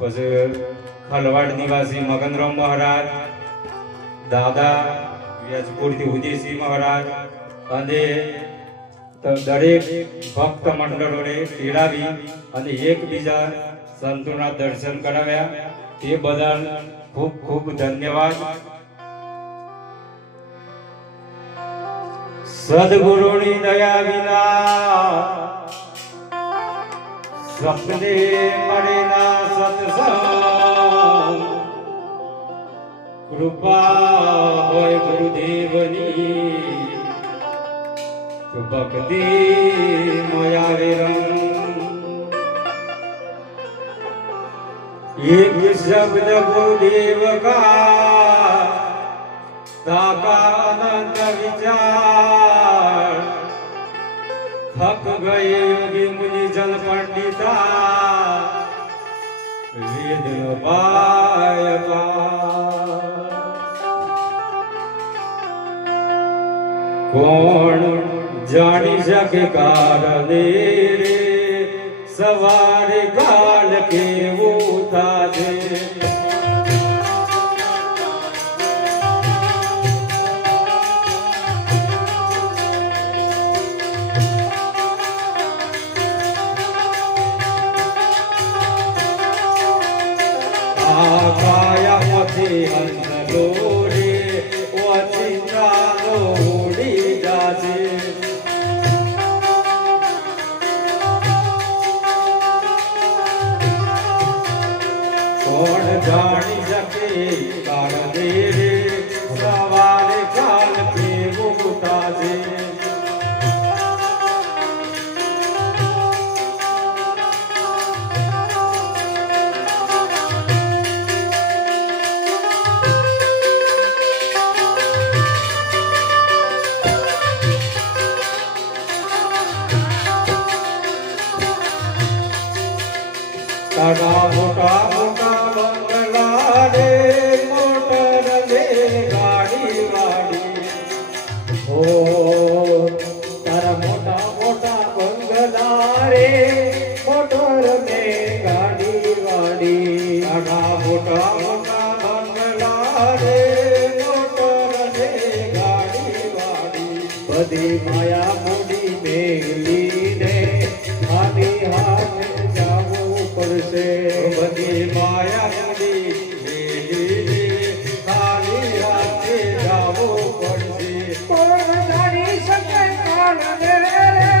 પછી ખલવાડ નિવાસી મગનરામ મહારાજ દાદા વ્યાજપુરથી ઉદયસિંહ મહારાજ અને ત- દરેક ભક્ત મંડળોને તેડાવી અને એકબીજા સંતોના દર્શન કરાવ્યા તે બદલ ખૂબ ખૂબ ધન્યવાદ સદગુરુની દયા વિના સપને મળે ના સત્સંગ કૃપા હોય ગુરુદેવની. ભક્તિ મોયા રંગ. એક શબ્દ ગુરુદેવ કા નો કોણ જાણી શકે કારણે રે? સવારે કાલ કેવું થાજે? I'm gonna get it.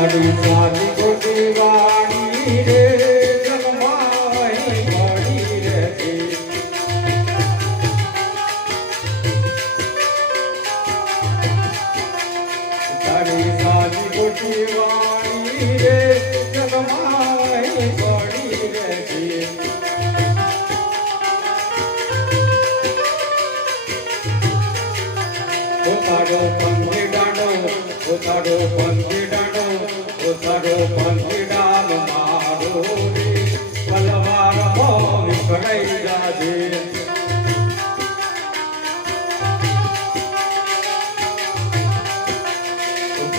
લાડુ મારી ગોટી વાળી રે ઉતારો પંખી ડાડો ઉતારો પંખી ડાડો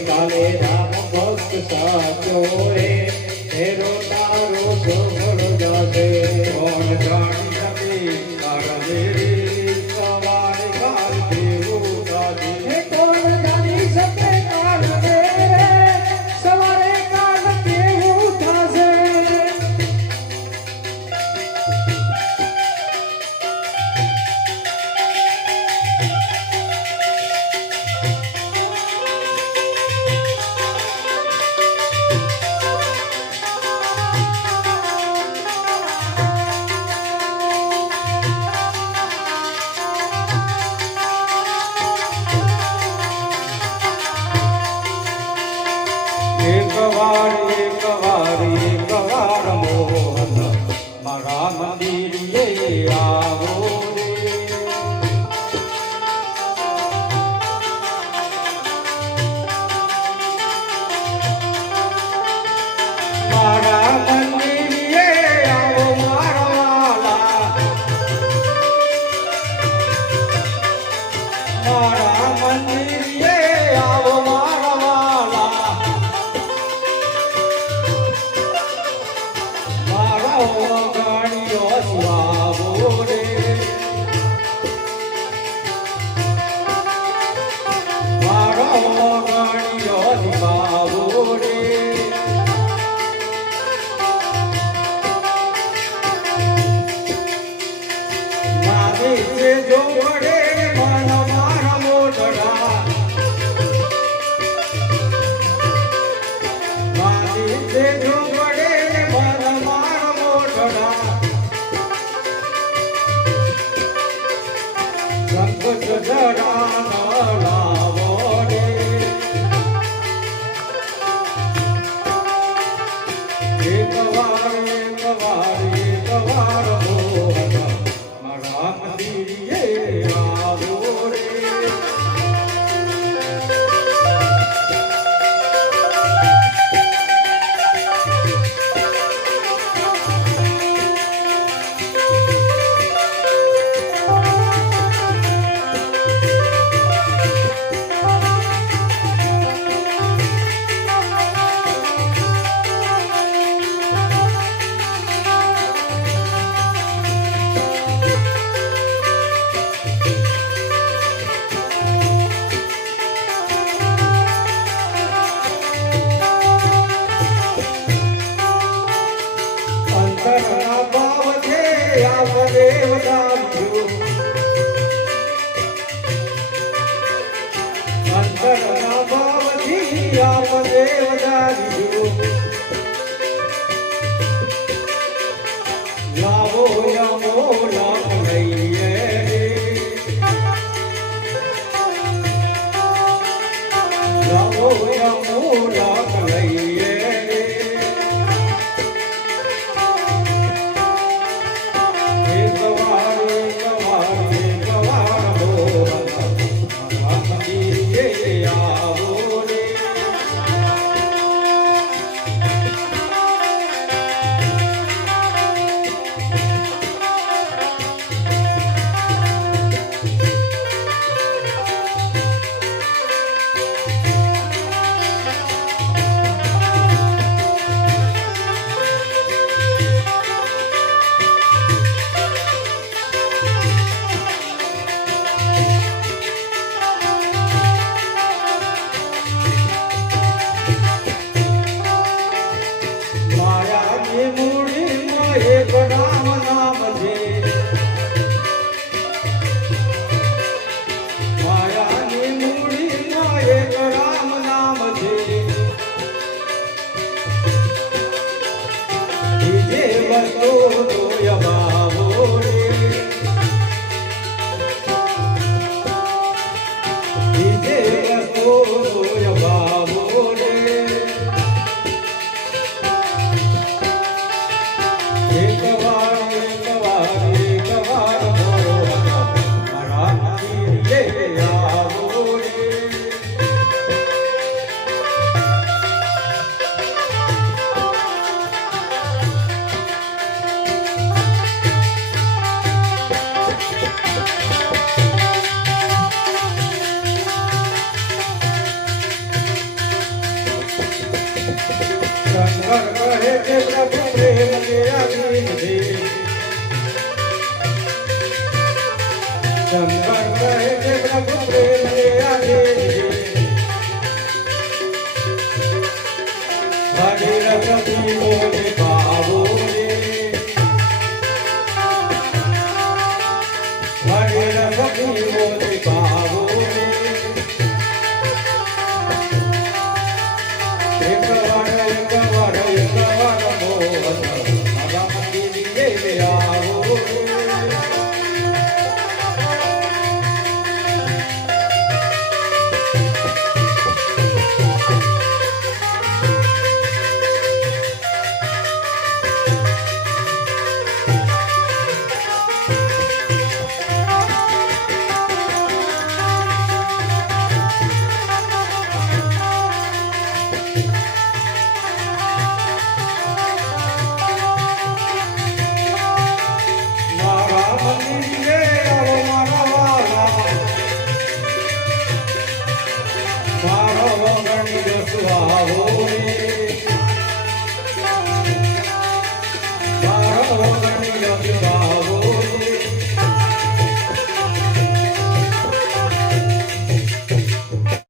કાલે રામ ભક્ત સાચો રે તેરો તારો એકવાર એકવાર એકવાર મોહન. મારા મંદિરે આવો ಸಂಕಟದ ರಾಣ હે ગણાવના